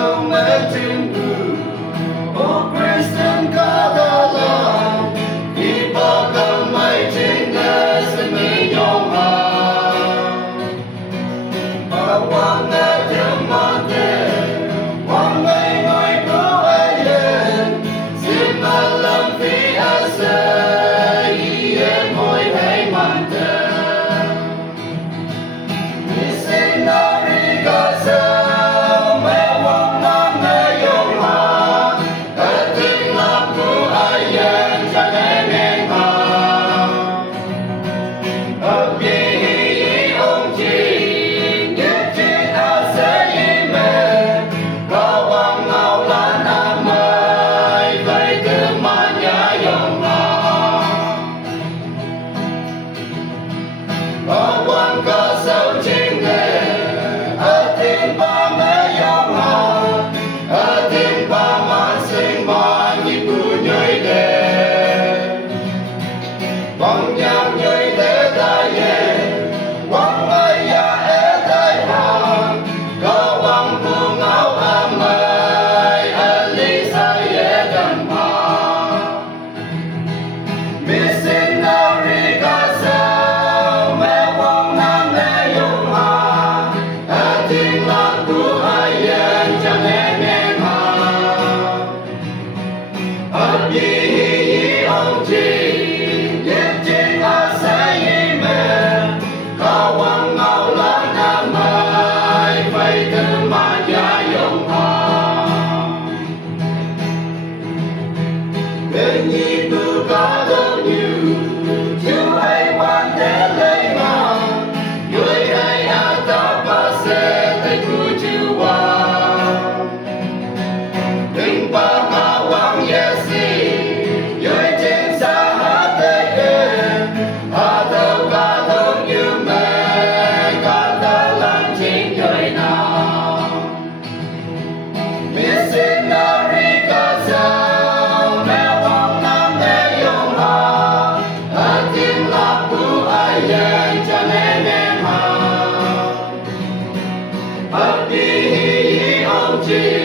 không mê chim ngư ô Christian God alone đi bỏ cầm mây trên đời sẽ mi nhung hà và quang nghe tiếng mòn thế quang ngây ngồi cứu ai lên xin mà làm vì ai sẽ ý em môi hay màn thế Quang nhang nhơi thế đại ye, quang ai ya e đại hoàng, có quang bu ngao amai, ali sa ye đam pa. Missionary ca sao, mẹ quang nam mẹ yong ha, tin lạc bu ai ye chẳng em ha. Yi ông chi. Bên nhi tu có đâu nhiều, chú hay quan thế lấy mà, người hay ta ba sẽ thấy khu chú qua. Đừng ba cả quang Yesi, người trên xa hát thế kê, đâu cả đâu như mẹ, cả ta làm chính người nào. Missionary ca sao. Hãy subscribe cho kênh Ghiền Mì Gõ để không bỏ lỡ những video hấp dẫn.